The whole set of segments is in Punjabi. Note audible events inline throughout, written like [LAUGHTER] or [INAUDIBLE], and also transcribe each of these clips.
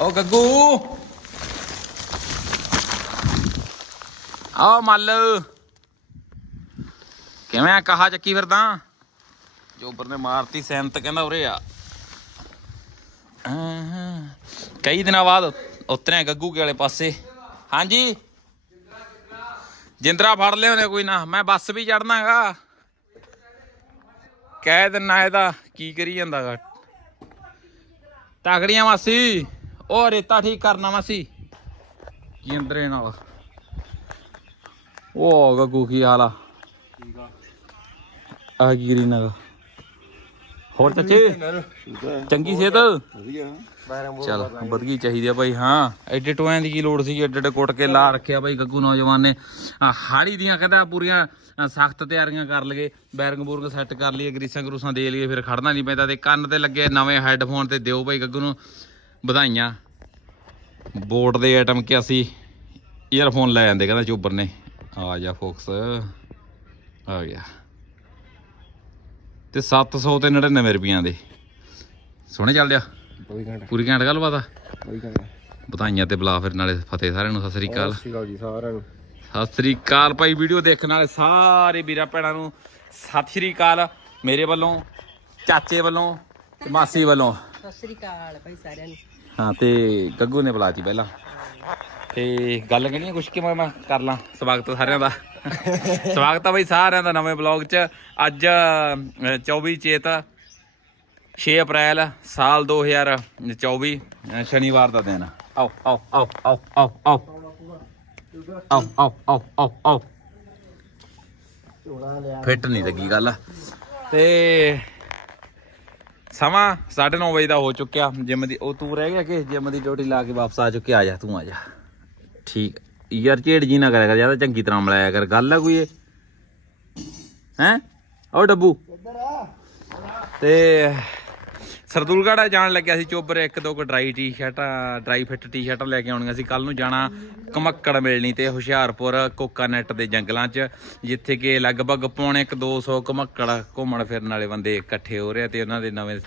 ਓ ਗੱਗੂ। ਆ ਮੱਲ। ਕਿਵੇਂ ਆ ਕਹਾ ਚੱਕੀ ਫਿਰਦਾ? ਜੋਬਰ ਨੇ ਮਾਰਤੀ ਸੈਂਤ ਕਹਿੰਦਾ ਉਰੇ ਆ। ਕਈ ਦਿਨਾਂ ਬਾਅਦ ਉਤਰਿਆ ਗੱਗੂ ਕੇ ਵਾਲੇ ਪਾਸੇ। ਹਾਂਜੀ। ਜਿੰਦਰਾ ਫੜ ਲਿਓ ਨੇ ਕੋਈ ਨਾ। ਮੈਂ ਬੱਸ ਵੀ ਚੜਨਾਗਾ ਕਹਿ ਦਿੰਨਾ ਇਹਦਾ ਕੀ ਕਰੀ ਜਾਂਦਾਗਾ। ਤਗੜੀਆਂ ਮਾਸੀ ਉਹ ਰੇਤਾ ਠੀਕ ਕਰਨਾ ਮਾਸੀ। ਜਿੰਦਰੇ ਨਾਲ। ਉਹ ਗੱਗੂ ਕੀ ਹਾਲ ਆ। ਆ ਗਿਰੀ ਨਾ ਹੋਰ ਚਾਚੇ ਚੰਗੀ ਸਿਹਤ? ਚਲ ਵਧਗੀ ਚਾਹੀਦੀ ਆ ਬਾਈ ਹਾਂ। ਐਡੇ ਟੋਇਆਂ ਦੀ ਕੀ ਲੋੜ ਸੀ ਐਡੇ ਐਡੇ ਕੁੱਟ ਕੇ ਲਾ ਰੱਖਿਆ ਬਾਈ ਗੱਗੂ ਨੌਜਵਾਨ ਨੇ। ਆ ਹਾੜੀ ਦੀਆਂ ਕਹਿੰਦਾ ਪੂਰੀਆਂ ਸਖਤ ਤਿਆਰੀਆਂ ਕਰ ਲਗੇ ਬੈਰਿੰਗ ਬੂਰਗ ਸੈੱਟ ਕਰ ਲਈਏ ਗਰੀਸਾਂ ਗਰੂਸਾਂ ਦੇ ਲਈਏ ਫਿਰ ਖੜਨਾ ਨਹੀਂ ਪੈਂਦਾ ਤੇ ਕੰਨ ਤੇ ਲੱਗੇ ਨਵੇਂ ਹੈੱਡਫੋਨ ਤੇ ਦਿਓ ਬਾਈ ਗੱਗੂ ਨੂੰ ਵਧਾਈਆਂ। ਬੋਟ ਦੇ ਆਈਟਮ ਕਿ ਅਸੀਂ ਈਅਰਫੋਨ ਲੈ ਜਾਂਦੇ ਕਹਿੰਦਾ ਚੋਬਰ ਨੇ। ਆ ਜਾ ਫੋਕਸ ਆ ਗਿਆ। ਤੇ 700 ਤੇ 99 ਰੁਪਈਆਂ ਦੇ। ਸੋਹਣੇ ਚੱਲਦਿਆ ਘੰਟਾ। ਪੂਰੀ ਘੰਟ ਗੱਲ ਬਾਤ ਕੋਈ ਘੰਟਾ। ਵਧਾਈਆਂ ਤੇ ਬੁਲਾ ਫਿਰ ਨਾਲੇ ਫਤਿਹ ਸਾਰਿਆਂ ਨੂੰ ਸਤਿ ਸ੍ਰੀ ਅਕਾਲ। ਸਿਗਾ ਜੀ ਸਾਰਿਆਂ ਨੂੰ। ਸਤਿ ਸ੍ਰੀ ਅਕਾਲ ਭਾਈ ਵੀਡੀਓ ਦੇਖਣ ਵਾਲੇ ਸਾਰੇ ਵੀਰਾਂ ਭੈਣਾਂ ਨੂੰ ਸਤਿ ਸ੍ਰੀ ਅਕਾਲ। ਮੇਰੇ ਵੱਲੋਂ ਚਾਚੇ ਵੱਲੋਂ ਤੇ ਮਾਸੀ ਵੱਲੋਂ। ਸਤਿ ਸ੍ਰੀ ਅਕਾਲ ਭਾਈ ਸਾਰਿਆਂ ਨੂੰ। ਹਾਂ ਤੇ ਗੱਗੂ ਨੇ ਬੁਲਾਤੀ ਪਹਿਲਾਂ। ਤੇ ਗੱਲ ਕਹਿਣੀ ਕੁਛ ਕਿ ਮੈਂ ਕਰ ਲਾਂ? ਸਵਾਗਤ ਸਾਰਿਆਂ ਦਾ। [LAUGHS] ਸਵਾਗਤ ਆ ਬਈ ਸਾਰਿਆਂ ਦਾ ਨਵੇਂ ਬਲੌਗ 'ਚ। ਅੱਜ ਅ, 24 ਚੇਤ 6 ਅਪ੍ਰੈਲ ਸਾਲ 2024 ਅ, ਸ਼ਨੀਵਾਰ ਦਾ ਦਿਨ। ਆਓ ਆਓ ਆਓ ਆਓ ਆਓ ਆਓ। ਆਓ ਆਓ ਆਓ ਆਓ ਆਓ। ਫਿੱਟ ਨਹੀਂ ਲੱਗੀ ਗੱਲ। ਤੇ ਸਮਾਂ 9:30 ਵਜੇ ਦਾ ਹੋ ਚੁੱਕਿਆ। ਜਿਮ ਦੀ ਉਹ ਤੂੰ ਰਹਿ ਗਿਆ ਕਿ ਜਿਮ ਦੀ ਡਿਊਟੀ ਲਾ ਕੇ ਵਾਪਸ ਆ ਚੁੱਕਿਆ? ਆ ਜਾ ਤੂੰ ਆ ਜਾ। ਠੀਕ। ਯਾਰ ਝੇੜ ਜੀ ਨਾ ਕਰਿਆ ਕਰ ਜ਼ਿਆਦਾ ਚੰਗੀ ਤਰ੍ਹਾਂ ਮਿਲਾਇਆ ਕਰ। ਗੱਲ ਆ ਕੋਈ ਇਹ? ਹੈ? ਉਹ ਡੱਬੂ। ਤੇ ਸਰਦੂਲਗੜ੍ਹ ਜਾਣ ਲੱਗਿਆ ਸੀ ਚੋਬਰ, ਇੱਕ ਦੋ ਕੁ ਡਰਾਈ ਟੀ-ਸ਼ਰਟਾਂ ਡਰਾਈ ਫਿੱਟ ਟੀ-ਸ਼ਰਟਾਂ ਲੈ ਕੇ ਆਉਣੀਆਂ ਸੀ। ਕੱਲ ਨੂੰ ਜਾਣਾ ਕਮੱਕੜ ਮਿਲਣੀ ਤੇ ਹੁਸ਼ਿਆਰਪੁਰ, ਕੋਕਾਨੈਟ ਦੇ ਜੰਗਲਾਂ 'ਚ, ਜਿੱਥੇ ਕਿ ਲਗਭਗ ਪੌਣੇ ਕੁ 200 ਕਮੱਕੜ ਘੁੰਮਣ ਫਿਰਨ ਵਾਲੇ ਬੰਦੇ ਇਕੱਠੇ ਹੋ ਰਹੇ ਆ ਤੇ ਉਹਨਾਂ ਦੇ ਨਵੇਂ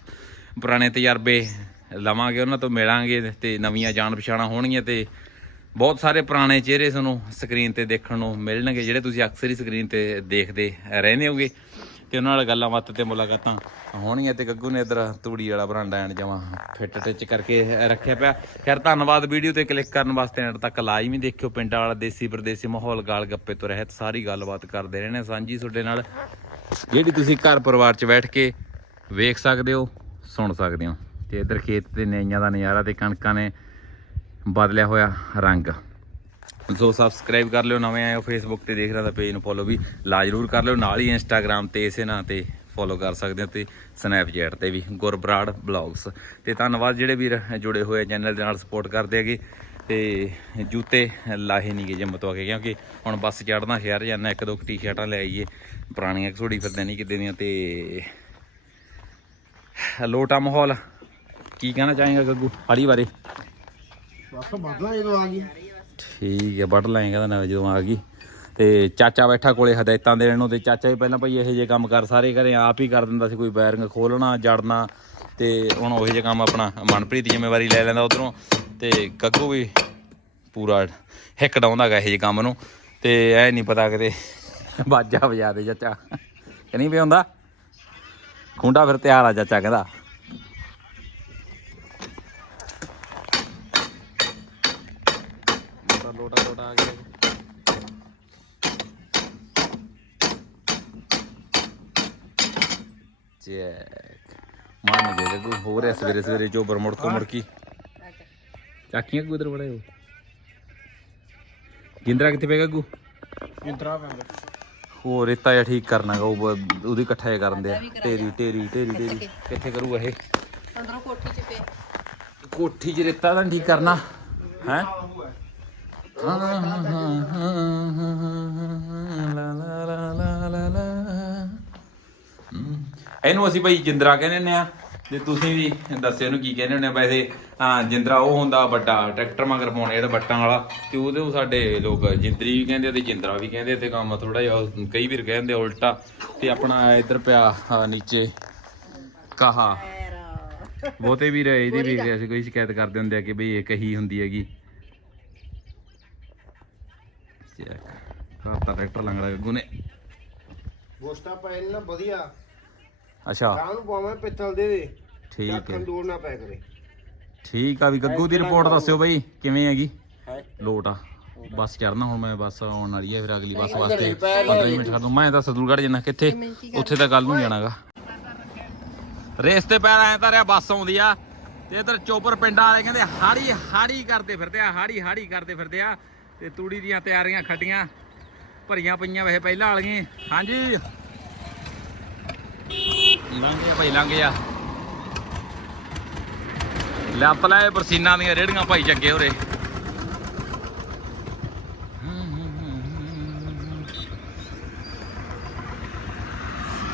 ਪੁਰਾਣੇ ਤਜਰਬੇ ਲਵਾਂਗੇ, ਉਹਨਾਂ ਤੋਂ ਮਿਲਾਂਗੇ ਤੇ ਨਵੀਆਂ ਜਾਣ ਪਛਾਣਾਂ ਹੋਣਗੀਆਂ ਤੇ ਬਹੁਤ ਸਾਰੇ ਪੁਰਾਣੇ ਚਿਹਰੇ ਤੁਹਾਨੂੰ ਸਕਰੀਨ ਤੇ ਦੇਖਣ ਨੂੰ ਮਿਲਣਗੇ, ਜਿਹੜੇ ਤੁਸੀਂ ਅਕਸਰ ਹੀ ਸਕਰੀਨ ਤੇ ਦੇਖਦੇ ਰਹਿੰਦੇ ਹੋਗੇ। ਤੇ ਉਹਨਾਂ ਨਾਲ ਗੱਲਾਂ ਬਾਤਾਂ ਤੇ ਮੁਲਾਕਾਤਾਂ। ਹੋਣਗੀਆਂ ਤੇ ਗੱਗੂ ਨੇ ਇਧਰ ਤੂੜੀ ਵਾਲਾ ਬਰਾਂਡਾ ਐਂਡ ਜਮਾ ਫਿੱਟ ਟਿਚ ਕਰਕੇ ਰੱਖਿਆ ਪਿਆ। ਖੈਰ, ਧੰਨਵਾਦ ਵੀਡੀਓ ਤੇ ਕਲਿੱਕ ਕਰਨ ਵਾਸਤੇ ਐਂਡ ਤੱਕ ਲਾਈਵ ਹੀ ਦੇਖਿਓ। ਪਿੰਡਾਂ ਵਾਲਾ ਦੇਸੀ ਪਰਦੇਸੀ ਮਾਹੌਲ, ਗਾਲ ਗੱਪੇ ਤੋਂ ਰਹਿਤ ਸਾਰੀ ਗੱਲਬਾਤ ਕਰਦੇ ਰਹਿੰਦੇ ਹਾਂ ਸਾਂਝੀ ਤੁਹਾਡੇ ਨਾਲ, ਜਿਹੜੀ ਤੁਸੀਂ ਘਰ ਪਰਿਵਾਰ 'ਚ ਬੈਠ ਕੇ ਵੇਖ ਸਕਦੇ ਹੋ, ਸੁਣ ਸਕਦੇ ਹੋ। ਤੇ ਇਧਰ ਖੇਤ ਤੇ ਨਿਆਈਆਂ ਦਾ ਨਜ਼ਾਰਾ ਤੇ ਕਣਕਾਂ ਨੇ ਬਦਲਿਆ ਹੋਇਆ ਰੰਗ। ਸੋ ਸਬਸਕ੍ਰਾਈਬ ਕਰ ਲਿਓ, ਨਵੇਂ ਆਏ ਹੋ ਫੇਸਬੁੱਕ ਤੇ ਦੇਖ ਰਹੇ ਤਾਂ ਪੇਜ ਨੂੰ ਫੋਲੋ ਵੀ ਲਾ ਜਰੂਰ ਕਰ ਲਿਓ। ਨਾਲ ਹੀ ਇੰਸਟਾਗ੍ਰam ਤੇ ਇਸੇ ਨਾਂ ਤੇ ਫੋਲੋ ਕਰ ਸਕਦੇ ਹੋ ਤੇ ਸਨੈਪਚੈਟ ਤੇ ਵੀ, ਗੁਰਬਰਾੜ ਬਲੌਗਸ ਤੇ ਧੰਨਵਾਦ ਜਿਹੜੇ ਵੀਰ ਜੁੜੇ ਹੋਏ ਚੈਨਲ ਦੇ ਨਾਲ ਸਪੋਰਟ ਕਰਦੇ ਹੈਗੇ। ਤੇ ਜੂਤੇ ਲਾਹੇ ਨਹੀਂਗੇ ਜਿੰਮ ਤੋਂ ਆ ਕੇ, ਕਿਉਂਕਿ ਹੁਣ ਬੱਸ ਚੜਨਾ ਸ਼ਹਿਰ ਜਾਣਾ ਇੱਕ ਦੋ ਕੁ ਟੀ-ਸ਼ਰਟਾਂ ਲੈ ਆਈਏ। ਪੁਰਾਣੀਆਂ ਘਸੋੜੀ ਫਿਰਦੇ ਨਹੀਂ ਕਿਤੇ ਦੀਆਂ ਤੇ ਲੋਟਾ ਮਾਹੌਲ। ਕੀ ਕਹਿਣਾ ਚਾਹੇਗਾ ਗੱਗੂ ਹਾੜੀ ਬਾਰੇ? ਬਸ ਬਦਲਾ ਜਦੋਂ ਆ ਗਈ। ਠੀਕ ਹੈ, ਵੱਢ ਲਾਂਗੇ ਕਹਿੰਦਾ ਨਾ ਜਦੋਂ ਆ ਗਈ। ਤੇ ਚਾਚਾ ਬੈਠਾ ਕੋਲੇ ਹਦਾਇਤਾਂ ਦੇਣ ਨੂੰ ਤੇ ਚਾਚਾ ਹੀ ਪਹਿਲਾਂ ਭਾਈ ਇਹੋ ਜਿਹੇ ਕੰਮ ਕਰ, ਸਾਰੇ ਘਰੇ ਆਪ ਹੀ ਕਰ ਦਿੰਦਾ ਸੀ ਕੋਈ ਬੈਰਿੰਗ ਖੋਲਣਾ ਜੜਨਾ ਤੇ ਹੁਣ ਉਹੋ ਜਿਹੇ ਕੰਮ ਆਪਣਾ ਮਨਪ੍ਰੀਤ ਜ਼ਿੰਮੇਵਾਰੀ ਲੈ ਲੈਂਦਾ ਉਧਰੋਂ ਤੇ ਗੱਗੂ ਵੀ ਪੂਰਾ ਹਿੱਕ ਡਾਉਂਦਾ ਗਾ ਇਹੋ ਜਿਹੇ ਕੰਮ ਨੂੰ ਤੇ ਐ ਨਹੀਂ ਪਤਾ ਕਿਤੇ ਬਾਜਾ ਵਜਾ ਦੇ ਚਾਚਾ। ਕਿ ਨਹੀਂ ਪਿਆ ਖੁੰਡਾ ਫਿਰ ਤਿਆਰ ਆ ਚਾਚਾ ਕਹਿੰਦਾ। ਲੋਟਾ ਲੋਟਾ ਲੋਟਾ ਆ ਗਿਆ ਚੈੱਕ। ਮੰਨ ਗਏ ਗੱਗੂ ਹੋ ਰਿਹਾ ਸਵੇਰੇ ਸਵੇਰੇ ਚੋਬਰ ਮੁੜ ਕੋ ਮੁੜ ਕੀ? ਚਾਕੀਆਂ ਕੋ ਇਧਰ ਬੜੇ ਹੋ? ਗਿੰਦਰਾ ਕਿੱਥੇ ਪਿਆ ਗੱਗੂ ਇੰਤਰਾ ਪੈਂਦਾ ਹੋਰ ਰੇਤਾ ਜਿਹਾ ਠੀਕ ਕਰਨਾ ਗਾ ਉਹ ਉਹਦੀ ਇਕੱਠਾ ਜਿਹਾ ਕਰਨ ਦੇ ਢੇਰੀ ਢੇਰੀ ਢੇਰੀ ਢੇਰੀ ਕਿੱਥੇ ਕਰੂਗਾ ਇਹ? ਅੰਦਰੋਂ ਕੋਠੀ ਚ ਪਏ। ਕੋਠੀ 'ਚ ਰੇਤਾ ਤਾਂ ਨੀ ਠੀਕ ਕਰਨਾ। ਹੈ? ਇਹਨੂੰ ਅਸੀਂ ਭਾਈ ਜਿੰਦਰਾ ਕਹਿੰਦੇ ਹੁੰਦੇ ਆ ਤੇ ਤੁਸੀਂ ਵੀ ਦੱਸਿਓ ਇਹਨੂੰ ਕੀ ਕਹਿੰਦੇ ਹੁੰਦੇ ਆ ਵੈਸੇ ਹਾਂ ਜਿੰਦਰਾ ਉਹ ਹੁੰਦਾ ਵੱਡਾ ਟਰੈਕਟਰ ਮਗਰ ਪਾਉਣੇ ਜਿਹੜਾ ਬੱਟਾਂ ਵਾਲਾ ਤੇ ਉਹਦੇ ਉਹ ਸਾਡੇ ਲੋਕ ਜਿੰਦਰੀ ਵੀ ਕਹਿੰਦੇ ਆ ਤੇ ਜਿੰਦਰਾ ਵੀ ਕਹਿੰਦੇ ਆ ਤੇ ਕੰਮ ਥੋੜਾ ਜਿਹਾ ਕਈ ਵੀਰ ਕਹਿੰਦੇ ਆ ਉਲਟਾ ਤੇ ਆਪਣਾ ਇੱਧਰ ਪਿਆ ਆਹ ਨੀਚੇ ਕਹਾ ਬਹੁਤੇ ਵੀ ਰਹੇ ਇਹਦੀ ਵੀ ਅਸੀਂ ਕੋਈ ਸ਼ਿਕਾਇਤ ਕਰਦੇ ਹੁੰਦੇ ਆ ਕਿ ਬਈ ਇਹ ਕਹੀ ਹੁੰਦੀ ਹੈਗੀ ਚੈੱਕ ਕਰਤਾ ਟਰੈਕਟਰ ਲੰਗੜਾ ਗੱਗੂ ਨੇ ਬੋਸਟਾ ਪੈ ਨਾ ਵਧੀਆ। ਅੱਛਾ। ਗਾਂ ਨੂੰ ਪਾਵਾਂ ਪਿੱਤਲ ਦੇ ਦੇ ਠੀਕ ਹੈ। ਦੂਰ ਨਾ ਪੈ ਕਰੇ। ਠੀਕ ਆ ਵੀ ਗੱਗੂ ਦੀ ਰਿਪੋਰਟ ਦੱਸਿਓ ਬਈ ਕਿਵੇਂ ਹੈਗੀ? ਹੈ ਲੋਟ ਆ। ਬੱਸ ਚੜਨਾ ਹੁਣ ਮੈਂ ਬੱਸ ਆਉਣ ਵਾਲੀ ਹੈ ਫਿਰ ਅਗਲੀ ਬੱਸ ਵਾਸਤੇ। 15 ਮਿੰਟ ਖਾ ਦੂੰ ਮੈਂ ਤਾਂ ਸਦੂਲਗੜ੍ਹ ਜਾਣਾ ਕਿੱਥੇ ਉੱਥੇ ਤਾਂ ਕੱਲ ਨੂੰ ਜਾਣਾਗਾ। ਰੇਸ ਤੇ ਪੈਰ ਐ ਤਾਂ ਰਿਆ ਬੱਸ ਆਉਂਦੀ ਆ। ਤੇ ਇਧਰ ਚੋਪਰ ਪਿੰਡਾਂ ਵਾਲੇ ਕਹਿੰਦੇ ਹਾੜੀ ਹਾੜੀ ਕਰਦੇ ਫਿਰਦੇ ਆ ਹਾੜੀ ਹਾੜੀ ਕਰਦੇ ਫਿਰਦੇ ਆ। ਤੇ ਤੂੜੀ ਦੀਆਂ ਤਿਆਰੀਆਂ ਖੱਟੀਆਂ, ਭਰੀਆਂ ਪਈਆਂ ਵੈਸੇ ਪਹਿਲਾਂ ਵਾਲੀਆਂ। ਹਾਂਜੀ। ਲੰਘੇ ਭਾਈ, ਲੰਘੇ ਆ। ਲੱਪ ਲੈ ਬਰਸੀਨਾ ਦੀਆਂ ਰੇੜੀਆਂ ਭਾਈ ਜੱਗੇ ਹੋਰੇ।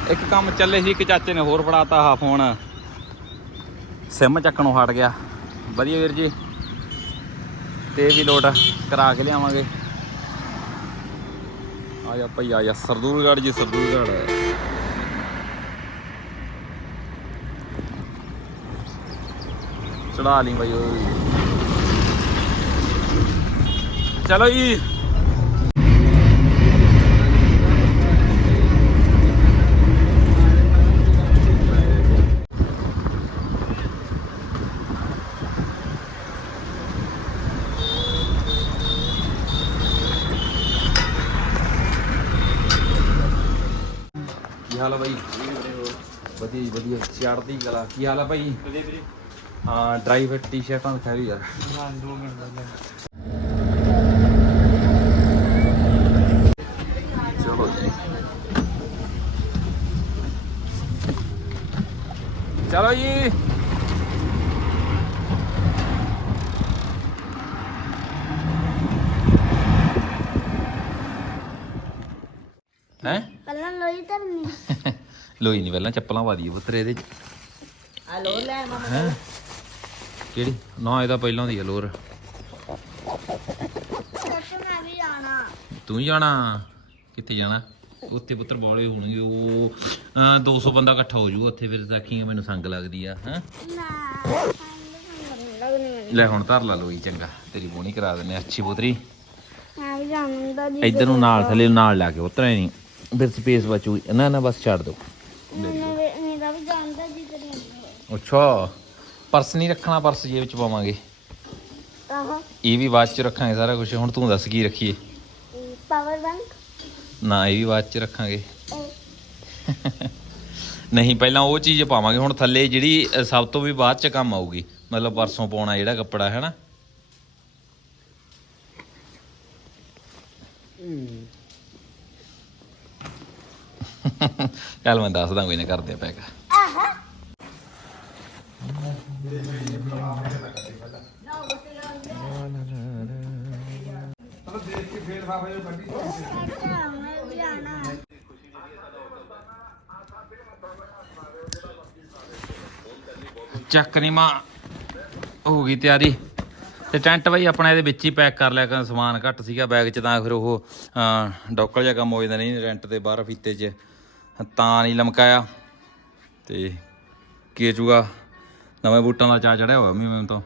ਇੱਕ ਕੰਮ ਚੱਲੇ ਸੀ, ਇੱਕ ਚਾਚੇ ਨੇ ਹੋਰ ਫੜਾਤਾ ਆ ਫੋਨ ਸਿਮ ਚੱਕਣੋਂ ਹਟ ਗਿਆ। ਵਧੀਆ ਵੀਰ ਜੀ। ਤੇ ਵੀ ਲੋਟ ਕਰਾ ਕੇ ਲਿਆਵਾਂਗੇ। ਆ ਜਾ ਭਈ, ਆ ਜਾ। ਸਰਦੂਲਗੜ੍ਹ ਜੀ, ਸਰਦੂਲਗੜ੍ਹ ਚੜਾ ਲਈ ਬਾਈ ਓਏ। ਚਲੋ ਜੀ। ਕੀ ਹਾਲ ਆ ਬਾਈ? ਵਧੀਆ ਜੀ ਵਧੀਆ। ਚੜ੍ਹਦੀ ਕਲਾ। ਕੀ ਹਾਲ ਆ ਬਾਈ? ਹਾਂ ਡਰਾਈ ਫਿਟ ਟੀ-ਸ਼ਰਟਾਂ ਦਿਖਾ ਰਹੀ ਯਾਰ ਚਲੋ ਜੀ। ਚਲੋ ਜੀ। ਹੈ? ਪਹਿਲਾਂ ਲੋਈ ਧਰਨੀ ਲੋਈ ਨਹੀਂ ਪਹਿਲਾਂ ਚੱਪਲਾਂ ਪਾ ਦਈਏ ਪੁੱਤਰ ਇਹਦੇ ਚ। ਆ ਲੋ ਲੈ ਮਾਮਾ ਹੈ? ਕਿਹੜੀ? ਨਾ ਇਹਦਾ ਪਹਿਲਾਂ ਦੀ ਆ ਲੋਰ। ਸੱਚ ਮੈਂ ਵੀ ਆਣਾ ਤੂੰ ਹੀ ਜਾਣਾ? ਕਿੱਥੇ ਜਾਣਾ? ਉੱਥੇ ਪੁੱਤਰ ਬੋਲੇ ਹੋਣਗੇ ਉਹ। ਅਹ 200 ਬੰਦਾ ਇਕੱਠਾ ਹੋ ਜਾਊਗਾ ਉੱਥੇ ਫਿਰ ਸਾਖੀਆਂ ਮੈਨੂੰ ਸੰਗ ਲੱਗਦੀ ਆ ਹੈ? ਨਾ ਲੱਗਣੀ ਲੈ ਹੁਣ ਧਰ ਲਾ ਲੋਈ ਚੰਗਾ। ਤੇਰੀ ਬੋਣੀ ਕਰਾ ਦਿੰਨੇ ਅੱਛੀ ਪੁੱਤਰੀ। ਮੈਂ ਵੀ ਜਾਣਦਾ ਜੀ ਇੱਧਰ ਨੂੰ ਨਾਲ ਥੱਲੇ ਨੂੰ ਨਾਲ ਲਾ ਕੇ ਉਤਰਾ ਨਹੀਂ। ਫਿਰ ਸਪੇਸ ਬਚੂ ਨਾ ਨਾ ਬਸ ਛੱਡ ਦੋ। ਮੇਰਾ ਵੀ ਜੀ ਅੱਛਾ। ਪਰਸ ਨਹੀਂ ਰੱਖਣਾ ਪਰਸ ਜੇਬ ਚ ਪਾਵਾਂਗੇ। ਆਹ। ਇਹ ਵੀ ਬਾਅਦ ਚ ਰੱਖਾਂਗੇ ਸਾਰਾ ਕੁਝ ਹੁਣ ਤੂੰ ਦੱਸ ਕੀ ਰੱਖੀਏ? ਪਾਵਰ ਬੈਂਕ ਨਾ ਇਹ ਵੀ ਬਾਅਦ ਚ ਰੱਖਾਂਗੇ। [LAUGHS] ਨਹੀਂ ਪਹਿਲਾਂ ਉਹ ਚੀਜ਼ ਪਾਵਾਂਗੇ। ਹੁਣ ਥੱਲੇ ਜਿਹੜੀ ਅ, ਸਭ ਤੋਂ ਵੀ ਬਾਅਦ ਚ ਕੰਮ ਆਊਗੀ। ਮਤਲਬ ਪਰਸੋਂ ਪਾਉਣਾ ਜਿਹੜਾ ਕੱਪੜਾ ਹੈ ਨਾ? ਚੱਲ ਮੈਂ ਦੱਸਦਾ ਕੋਈ ਨਾ ਕਰਦੇ ਆ ਪੈਕ। ਮੈਂ ਚੱਕ ਨੀ ਮਾਂ ਹੋ ਗਈ ਤਿਆਰੀ। ਤੇ ਟੈਂਟ ਬਈ ਆਪਣਾ ਇਹਦੇ ਵਿੱਚ ਹੀ ਪੈਕ ਕਰ ਲਿਆ ਕਰ ਸਮਾਨ ਘੱਟ ਸੀਗਾ ਬੈਗ 'ਚ ਤਾਂ ਫਿਰ ਉਹ ਅਹ, ਡੋਕਲ ਜਿਹਾ ਕੰਮ ਹੋ ਜਾਂਦਾ ਨਹੀਂ ਰੈਂਟ ਦੇ ਬਾਹਰ ਫੀਤੇ 'ਚ। ਤਾਂ ਨਹੀਂ ਲਮਕਾਇਆ। ਤੇ ਕੀ ਚੂਗਾ ਨਵੇਂ ਬੂਟਾਂ ਦਾ ਚਾ ਚੜਿਆ ਹੋਇਆ ਮੀ ਮੈਨੂੰ ਤਾਂ।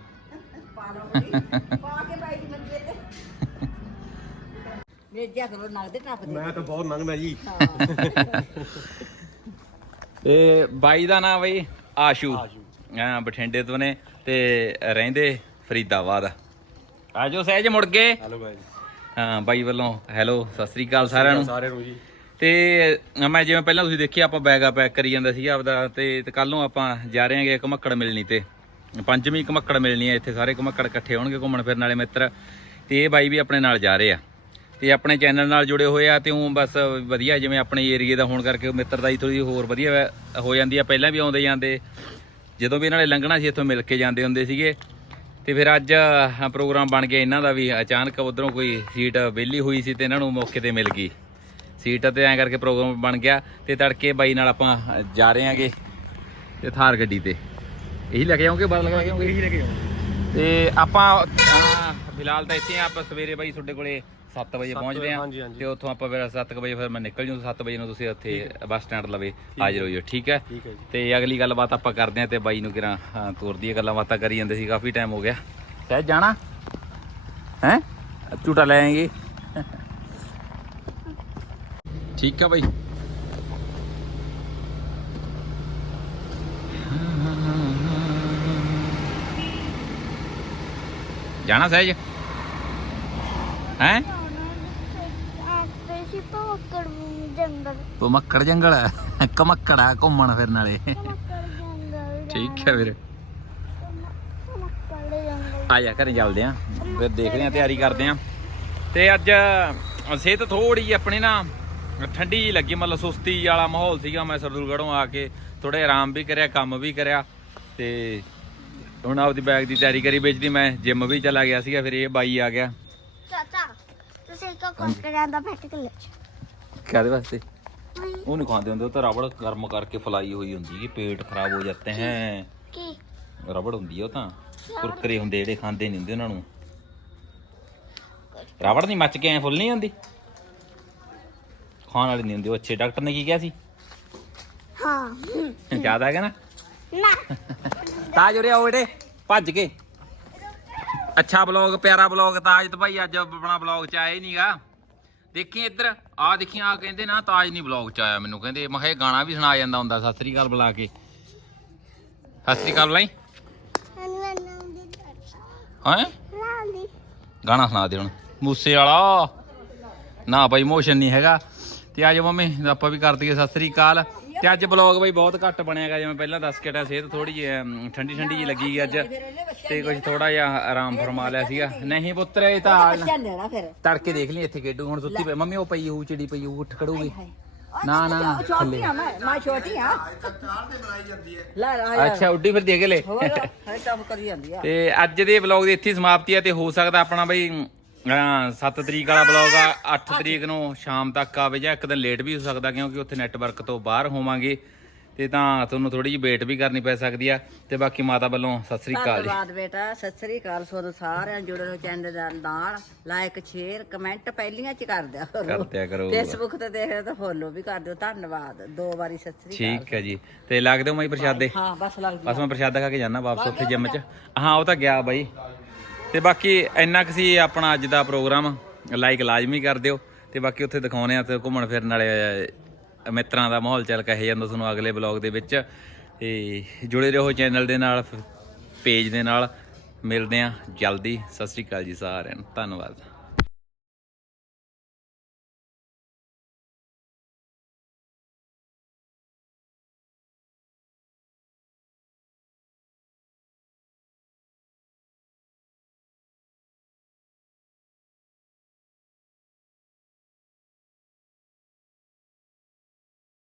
ਮੈਂ ਤਾਂ ਬਹੁਤ ਨੰਗਦਾ ਜੀ। ਤੇ ਬਾਈ ਦਾ ਨਾਮ ਬਈ ਆਸ਼ੂ। ਹਾਂ ਬਠਿੰਡੇ ਤੋਂ ਨੇ ਤੇ ਰਹਿੰਦੇ ਫਰੀਦਾਬਾਦ। ਆਜੋ ਸਹਿਜ ਮੁੜ ਹਲੋ ਬਾਈ ਹਾਂ ਬਾਈ ਵੱਲੋਂ ਹੈਲੋ ਸਤਿ ਸ੍ਰੀ ਅਕਾਲ ਸਾਰਿਆਂ ਨੂੰ। ਸਾਰਿਆਂ ਨੂੰ ਜੀ। ਤੇ ਮੈਂ ਜਿਵੇਂ ਪਹਿਲਾਂ ਤੁਸੀਂ ਦੇਖਿਆ, ਆਪਾਂ ਬੈਗ ਆ ਪੈਕ ਕਰੀ ਜਾਂਦਾ ਸੀਗਾ ਆਪਦਾ, ਤੇ ਕੱਲ ਨੂੰ ਆਪਾਂ ਜਾ ਰਹੇ ਹਾਂਗੇ ਘਮੱਕੜ ਮਿਲਣੀ ਤੇ। ਪੰਜਵੀਂ ਘਮੱਕੜ ਮਿਲਣੀ ਹੈ ਇੱਥੇ ਸਾਰੇ ਘਮੱਕੜ ਇਕੱਠੇ ਹੋਣਗੇ ਘੁੰਮਣ ਫਿਰਨ ਵਾਲੇ ਮਿੱਤਰ। ਤੇ ਇਹ ਬਾਈ ਵੀ ਆਪਣੇ ਨਾਲ ਜਾ ਰਹੇ ਆ। ਤੇ ਆਪਣੇ ਚੈਨਲ ਨਾਲ ਜੁੜੇ ਹੋਏ ਆ, ਤੇ ਉਹ ਬਸ ਵਧੀਆ, ਜਿਵੇਂ ਆਪਣੇ ਏਰੀਏ ਦਾ ਹੋਣ ਕਰਕੇ ਮਿੱਤਰਦਾਈ ਥੋੜੀ ਹੋਰ ਵਧੀਆ ਹੋ ਜਾਂਦੀ ਆ। ਪਹਿਲਾਂ ਵੀ ਆਉਂਦੇ ਜਾਂਦੇ, ਜਦੋਂ ਵੀ ਇਹਨਾਂ ਨੇ ਲੰਘਣਾ ਸੀ, ਇੱਥੋਂ ਮਿਲ ਕੇ ਜਾਂਦੇ ਹੁੰਦੇ ਸੀਗੇ। ਤੇ ਫਿਰ ਅੱਜ ਪ੍ਰੋਗਰਾਮ ਬਣ ਗਿਆ ਇਹਨਾਂ ਦਾ ਵੀ। ਅਚਾਨਕ ਉਧਰੋਂ ਕੋਈ ਸੀਟ ਵਿਹਲੀ ਹੋਈ ਸੀ ਤੇ ਇਹਨਾਂ ਨੂੰ ਮੌਕੇ ਤੇ ਮਿਲ ਗਈ। ਸੀਟ ਤੇ ਐਂ ਕਰਕੇ ਪ੍ਰੋਗਰਾਮ ਬਣ ਗਿਆ ਤੇ ਤੜਕੇ ਬਾਈ ਨਾਲ ਆਪਾਂ ਜਾ ਰਹੇ ਆਂਗੇ ਤੇ ਥਾਰ ਗੱਡੀ ਤੇ। ਇਹੀ ਲੈ ਕੇ ਆਉਂਗੇ ਬਾਹਰ ਲਗਾ ਕੇ ਆਉਂਗੇ? ਇਹੀ ਲੈ ਕੇ ਤੇ ਆਪਾਂ ਫਿਲਹਾਲ ਤਾਂ ਇੱਥੇ ਆਪਾਂ ਸਵੇਰੇ ਬਾਈ ਤੁਹਾਡੇ ਕੋਲੇ 7 ਵਜੇ ਪਹੁੰਚਦੇ ਆ। ਤੇ ਉੱਥੋਂ ਆਪਾਂ ਫਿਰ 7 ਵਜੇ ਫਿਰ ਮੈਂ ਨਿਕਲ ਜੂ 7 ਵਜੇ ਨੂੰ ਤੁਸੀਂ ਉੱਥੇ ਬੱਸ ਸਟੈਂਡ ਲਵੇ ਹਾਜ਼ਰ ਹੋਈਓ ਠੀਕ ਹੈ? ਠੀਕ ਹੈ ਜੀ। ਤੇ ਅਗਲੀ ਗੱਲਬਾਤ ਆਪਾਂ ਕਰਦੇ ਆ ਤੇ ਬਾਈ ਨੂੰ ਕਿਰਾਂ ਤੋਰ ਦੀ ਗੱਲਾਂ ਬਾਤਾਂ ਕਰੀ ਜਾਂਦੇ ਸੀ ਕਾਫੀ ਟਾਈਮ ਹੋ ਗਿਆ। ਸਹਿਜ ਜਾਣਾ? ਹੈ? ਝੂਟਾ ਲੈ ਆਏਗੇ। ਠੀਕ ਆ ਬਾਈ। ਜਾਣਾ ਸਹਿਜ? ਹੈ? ਮੱਕੜ ਜੰਗਲ ਹੈ ਕਮੱਕੜਾ ਘੁੰਮਣ ਫਿਰਨ ਵਾਲੇ। ਠੀਕ ਹੈ ਵੀਰੇ ਮੱਕੜ ਜੰਗਲ। ਆ ਜਾ ਘਰੇ ਚੱਲਦੇ ਆ। ਫਿਰ ਦੇਖਦੇ ਆ ਤਿਆਰੀ ਕਰਦੇ ਆ। ਤੇ ਅੱਜ ਸਿਹਤ ਥੋੜੀ ਆਪਣੀ ਨਾ। ਠੰਡੀ ਜੀ ਲੱਗੀ ਮਤਲਬ ਸੁਸਤੀ ਵਾਲਾ ਮਾਹੌਲ ਸੀਗਾ ਮੈਂ ਸਰਦੂਲਗੜ੍ਹੋਂ ਆ ਕੇ ਥੋੜੇ ਆਰਾਮ ਵੀ ਕਰਿਆ ਕੰਮ ਵੀ ਕਰਿਆ ਤੇ ਹੁਣ ਆਪਦੀ ਬੈਗ ਦੀ ਤਿਆਰੀ ਕਰੀ ਵਿੱਚ ਦੀ ਮੈਂ ਜਿਮ ਵੀ ਚਲਾ ਗਿਆ ਸੀਗਾ ਫਿਰ ਇਹ ਬਾਈ ਆ ਗਿਆ। ਚਾਚਾ ਤੁਸੀਂ ਕੋ ਕੋਕੜਾਂ ਦਾ ਫੈਟ ਕਰ ਲੈ ਕਾਹਦੇ ਵਾਸਤੇ? ਉਹ। ਨਹੀਂ ਖਾਂਦੇ ਹੁੰਦੇ ਉਹ ਤਾਂ ਰਬੜ ਗਰਮ ਕਰਕੇ ਫਲਾਈ ਹੋਈ ਹੁੰਦੀ ਹੈ ਪੇਟ ਖਰਾਬ ਹੋ ਜਾਂਦੇ ਹੈ। ਕੀ? ਰਬੜ ਹੁੰਦੀ ਆ ਉਹ ਤਾਂ ਕੁਰਕਰੇ ਹੁੰਦੇ ਜਿਹੜੇ ਖਾਂਦੇ ਨਹੀਂ ਹੁੰਦੇ ਉਹਨਾਂ ਨੂੰ। ਰਬੜ ਨਹੀਂ ਮੱਚ ਕੇ ਐ ਫੁੱਲ ਨਹੀਂ ਹੁੰਦੀ ਖਾਣ ਵਾਲੀ ਨਹੀਂ ਹੁੰਦੀ ਉਹ ਅੱਛੇ ਡਾਕਟਰ ਨੇ ਕੀ ਕਿਹਾ ਸੀ? ਹਾਂ। ਯਾਦ ਆ ਗਿਆ ਨਾ? ਨਾ। ਤਾਜ ਉਰੇ ਆਓ ਬੇਟੇ ਭੱਜ ਕੇ। ਅੱਛਾ ਬਲੌਗ ਪਿਆਰਾ ਬਲੌਗ ਤਾਜ ਤਾਂ ਭਾਈ ਅੱਜ ਆਪਣਾ ਬਲੌਗ ਚ ਆਇਆ ਹੀ ਨਹੀਂਗਾ ਦੇਖੀ ਇੱਧਰ ਆ ਦੇਖੀ ਆ ਕਹਿੰਦੇ ਨਾ ਤਾਜ ਨਹੀਂ ਬਲੌਗ ਚ ਆਇਆ ਮੈਨੂੰ ਕਹਿੰਦੇ ਮੈਂ ਇਹ ਗਾਣਾ ਵੀ ਸੁਣਾ ਜਾਂਦਾ ਹੁੰਦਾ ਸਤਿ ਸ੍ਰੀ ਅਕਾਲ ਬੁਲਾ ਕੇ। ਸਤਿ ਸ੍ਰੀ ਅਕਾਲ ਬੁਲਾਈ। ਹੈਂ? ਗਾਣਾ ਸੁਣਾ ਦੇ ਹੁਣ ਮੂਸੇ ਵਾਲਾ। ਨਾ ਭਾਈ ਮੋਸ਼ਨ ਨਹੀਂ ਹੈਗਾ। ਤੇ ਅੱਜ ਮੰਮੀ ਆਪਾਂ ਵੀ ਕਰ ਦਈਏ ਸਤਿ ਸ੍ਰੀ ਅਕਾਲ। ਤੇ ਅੱਜ ਬਲੌਗ ਬਈ ਬਹੁਤ ਘੱਟ ਬਣਿਆਗਾ ਜਿਵੇਂ ਪਹਿਲਾਂ ਦੱਸ ਕੇ ਟਾ ਸਿਹਤ ਥੋੜੀ ਜਿਹੀ ਠੰਡੀ ਠੰਡੀ ਜੀ ਲੱਗੀ ਅੱਜ। ਤੇ ਕੁਝ ਥੋੜਾ ਜਿਹਾ ਆਰਾਮ ਫਰਮਾ ਲਿਆ ਸੀਗਾ। ਨਹੀਂ ਪੁੱਤਰ ਇਹ ਤਾਂ ਤੜਕੇ ਦੇਖ ਲਈ ਇੱਥੇ ਖੇਡੂ ਹੁਣ ਸੁੱਤੀ ਪਈ। ਮੰਮੀ ਉਹ ਪਈ ਹੋਊ ਚਿੜੀ ਪਈ ਹੋਊ ਉੱਠ ਖੜੂਗੀ। ਨਾ ਨਾ ਛੋਟੀ ਆ ਮੈਂ ਮੈਂ ਛੋਟੀ ਆ। ਅੱਛਾ ਉੱਡੀ ਫਿਰ ਦੇ ਕੇ ਲੈ ਹੋਰ ਹਰੇ ਕੰਮ ਕਰੀ ਜਾਂਦੀ ਆ। ਤੇ ਅੱਜ ਦੇ ਵਲੌਗ ਦੀ ਇੱਥੇ ਹੀ ਸਮਾਪਤੀ ਹੈ ਤੇ ਹੋ ਸਕਦਾ ਆਪਣਾ ਬਈ 7 ਤਰੀਕ ਵਾਲਾ ਵਲੌਗ ਆ 8 ਤਰੀਕ ਨੂੰ ਸ਼ਾਮ ਤੱਕ ਆਵੇ ਜਾਂ ਇੱਕ ਦਿਨ ਲੇਟ ਵੀ ਹੋ ਸਕਦਾ ਕਿਉਂਕਿ ਉੱਥੇ ਨੈਟਵਰਕ ਤੋਂ ਬਾਹਰ ਹੋਵਾਂਗੇ। ਤੇ ਤਾਂ ਤੁਹਾਨੂੰ ਥੋੜੀ ਜਿਹੀ ਵੇਟ ਵੀ ਕਰਨੀ ਪੈ ਸਕਦੀ ਆ। ਤੇ ਬਾਕੀ ਮਾਤਾ ਵੱਲੋਂ ਸਤਿ ਸ੍ਰੀ ਅਕਾਲ ਜੀ। ਧੰਨਵਾਦ ਬੇਟਾ ਸਤਿ ਸ੍ਰੀ ਅਕਾਲ ਤੁਹਾਨੂੰ ਸਾਰਿਆਂ ਜੁੜੇ ਰਹੋ ਚੈਨਲ ਦੇ ਨਾਲ ਲਾਈਕ ਸ਼ੇਅਰ ਕਮੈਂਟ ਪਹਿਲੀਆਂ ਚ ਕਰ ਦਿਆ ਕਰੋ। ਕਰ ਦਿਆ ਕਰੋ। ਫੇਸਬੁੱਕ ਤੇ ਦੇਖ ਰਹੇ ਤਾਂ ਫੋਲੋ ਵੀ ਕਰ ਦਿਓ। ਧੰਨਵਾਦ ਦੋ ਵਾਰੀ ਸਤਿ ਸ੍ਰੀ ਅਕਾਲ। ਠੀਕ ਹੈ ਜੀ। ਤੇ ਲੱਗਦੇ ਹੋ ਮਾਈ ਪ੍ਰਸ਼ਾਦੇ? ਹਾਂ ਬਸ ਲੱਗ ਬਸ ਮੈਂ ਪ੍ਰਸ਼ਾਦਾ ਖਾ ਕੇ ਜਾਣਾ ਵਾਪਸ ਉੱਥੇ ਜਿਮ 'ਚ। ਹਾਂ ਉਹ ਤਾਂ ਗਿਆ ਬਾਈ। ਤੇ ਬਾਕੀ ਇੰਨਾ ਕੁ ਸੀ ਆਪਣਾ ਅੱਜ ਦਾ ਪ੍ਰੋਗਰਾਮ। ਲਾਈਕ ਲਾਜ਼ਮੀ ਕਰ ਦਿਓ। ਤੇ ਬਾਕੀ ਉੱਥੇ ਦਿਖਾਉਣੇ ਆ ਤੇ ਘੁੰਮਣ ਫਿਰਨ ਵਾਲੇ ਮਿੱਤਰਾਂ ਦਾ ਮਾਹੌਲ ਚੱਲ ਕਹੇ ਜਾਂਦਾ ਤੁਹਾਨੂੰ ਅਗਲੇ ਬਲੌਗ ਦੇ ਵਿੱਚ। ਤੇ ਜੁੜੇ ਰਹੋ ਚੈਨਲ ਦੇ ਨਾਲ ਪੇਜ ਦੇ ਨਾਲ। ਮਿਲਦੇ ਆ ਜਲਦੀ। ਸਤਿ ਸ਼੍ਰੀ ਅਕਾਲ ਜੀ ਸਾਰਿਆਂ ਨੂੰ। ਧੰਨਵਾਦ।